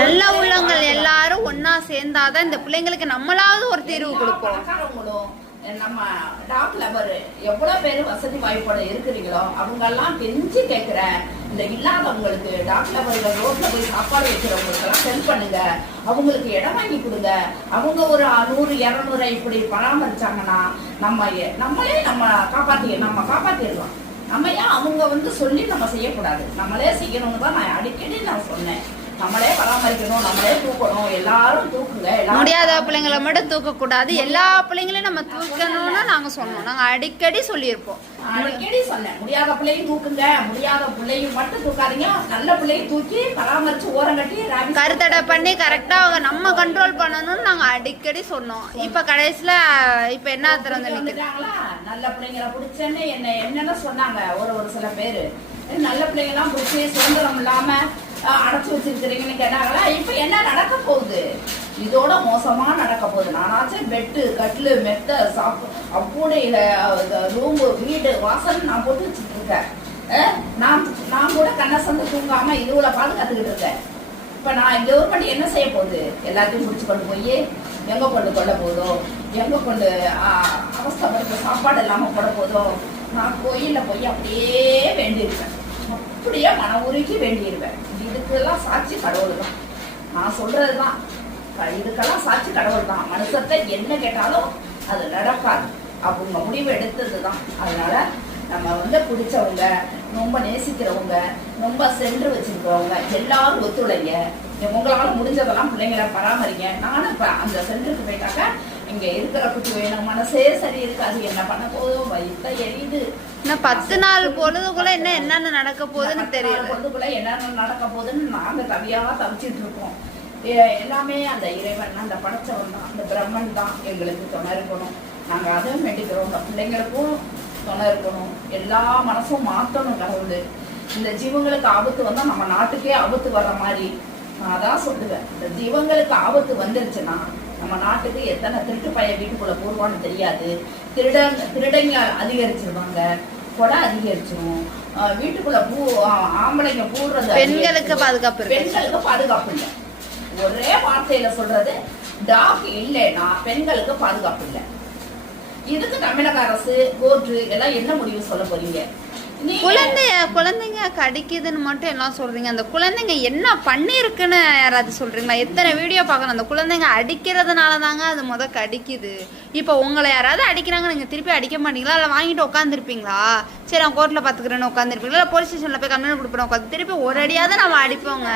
நல்ல உள்ளங்கள் எல்லாரும் ஒன்னா சேர்ந்தாதான் இந்த பிள்ளைங்களுக்கு நம்மளாவது ஒரு தீர்வு கொடுப்போம். நம்ம டாக் லவர் எவ்வளவு பேரு வசதி வாய்ப்போட இருக்கிறீங்களோ அவங்க எல்லாம் கெஞ்சி கேட்கிறேன், இந்த இல்லாதவங்களுக்கு டாக் லவர்கள் ரோட்ல போய் சாப்பாடு வைக்கிறவங்களுக்கு எல்லாம் ஹெல்ப் பண்ணுங்க, அவங்களுக்கு இடம் வாங்கி கொடுங்க. அவங்க ஒரு 100 200 இப்படி பராமரிச்சாங்கன்னா நம்மளே நம்ம காப்பாத்திடலாம். நம்ம ஏன் அவங்க சொல்லி நம்ம செய்யக்கூடாது, நம்மளே செய்யணும்னு தான் நான் அடிக்கடி சொன்னேன். நம்மளே பராமரிக்கணும், நம்மளே தூக்கணும். எல்லாரும் தூக்குங்க. முடியாத பிள்ளைங்களை மட்டும் தூக்க கூடாது, எல்லா பிள்ளைங்களையும் நம்ம தூக்கணும்னு நாங்க சொன்னோம். நாங்க அடிக்கடி சொல்லியிருப்போம். அடிக்கடி சொன்னேன், முடியாத பிள்ளையும் தூக்குங்க, முடியாத பிள்ளையும் மட்டும் தூக்காதீங்க, நல்ல பிள்ளையும் தூக்கி பராமரிச்சு ஓரம் கட்டி கருத்தடை பண்ணி கரெக்டா நம்ம கண்ட்ரோல் பண்ணணும்னு நாங்க அடிக்கடி சொன்னோம். இப்ப கடைசியில இப்ப என்ன வந்துட்டாங்களா, நல்ல பிள்ளைங்களை பிடிச்சேன்னு என்னென்ன சொன்னாங்க ஒரு சில பேரு. நல்ல பிள்ளைங்க எல்லாம் பிடிச்சி சுதந்திரம் இல்லாம அடைச்சு வச்சிருக்கிறீங்கன்னு கேட்டாங்களா. இப்ப என்ன நடக்க போகுது, இதோட மோசமா நடக்க போகுது. நானாச்சும் பெட்டு கட்டிலு மெத்த அப்படி ரூம் வீடு வாசல் நான் போட்டு வச்சுட்டு இருக்கேன். நான் கூட கண்ணசந்து தூங்காம இதுல பாதுகாத்துக்கிட்டு இருக்கேன். இப்ப நான் கவர்மெண்ட் என்ன செய்ய போகுது, எல்லாத்தையும் முடிச்சு கொண்டு போய் எங்க கொண்டு கொள்ள போதோ, எங்க கொண்டு அவஸ்தப்படுத்த சாப்பாடு இல்லாம போட போதோ. நான் கோயில்ல போய் அப்படியே வேண்டியிருக்கேன், அப்படியே மன உருகி வேண்டிடுவேன். இதுக்கெல்லாம் சாட்சி கடவுள் தான், நான் சொல்றதுதான். இதுக்கெல்லாம் சாட்சி கடவுள் தான். மனுஷத்தை என்ன கேட்டாலும் அது நடக்காது, அவங்க முடிவு எடுத்ததுதான். அதனால நம்ம பிடிச்சவங்க, ரொம்ப நேசிக்கிறவங்க, ரொம்ப சென்று வச்சிருக்கிறவங்க எல்லாரும் ஒத்துழைங்க. உங்களால முடிஞ்சதெல்லாம் பிள்ளைங்களை பராமரிங்க. நானும் இப்ப அந்த சென்டருக்கு போயிட்டாக்க இங்க இருக்கிற குட்டி வேணும், மனசே சரி இருக்காது, என்ன பண்ண போதும், வயிற்ற எரியுது. 10 நாள் பொழுதுக்குள்ள என்னென்ன நடக்க போகுதுன்னு தெரியல. பொழுதுக்குள்ள என்னென்ன நடக்க போகுதுன்னு நாங்க தவிச்சிட்டு இருக்கோம். எல்லாமே அந்த இறைவன், அந்த படைச்சவன் தான், அந்த பிரம்மன் தான் எங்களுக்கு துணை இருக்கணும். நாங்க அதுவும் வேண்டிக்கிறோம், இந்த பிள்ளைங்களுக்கும் துணை இருக்கணும். எல்லா மனசும் மாத்தணும் கடவுள். இந்த ஜீவங்களுக்கு ஆபத்து வந்தா நம்ம நாட்டுக்கே ஆபத்து வர்ற மாதிரி நான் அதான் சொல்லுவேன். இந்த ஜீவங்களுக்கு ஆபத்து வந்துருச்சுன்னா நம்ம நாட்டுக்கு எத்தனை திருட்டு பைய வீட்டுக்குள்ள போடுவான்னு தெரியாது. திருடங்க அதிகரிச்சிருவாங்க, கொடை அதிகரிச்சிரும். வீட்டுக்குள்ள ஆம்பளைங்க பூடுறது, பெண்களுக்கு பாதுகாப்பு இல்லை. ஒரே வார்த்தையில சொல்றது, டாக் இல்லைன்னா பெண்களுக்கு பாதுகாப்பு இல்லை. இதுக்கு தமிழக அரசு கோர்ட்டு எல்லாம் என்ன முடிவு சொல்ல போறீங்க? குழந்தைங்க கடிக்குதுன்னு மட்டும் எல்லாம் சொல்றீங்க, அந்த குழந்தைங்க என்ன பண்ணிருக்குன்னு யாராவது சொல்றீங்களா? எத்தனை வீடியோ பார்க்கணும், அந்த குழந்தைங்க அடிக்கிறதுனால தாங்க அது கடிக்குது. இப்போ உங்களை யாராவது அடிக்கிறாங்க, நீங்க திருப்பி அடிக்க மாட்டீங்களா? இல்லை வாங்கிட்டு உட்காந்துருப்பீங்களா? சரி நான் கோர்ட்ல பாத்துக்கிறேன்னு உட்காந்துருப்பீங்களா? இல்லை போலீஸ் ஸ்டேஷன்ல போய் கம்ப்ளைண்ட் கொடுப்போம் உட்காந்து திருப்பி ஒரு அடியாவது நம்ம அடிப்போங்க.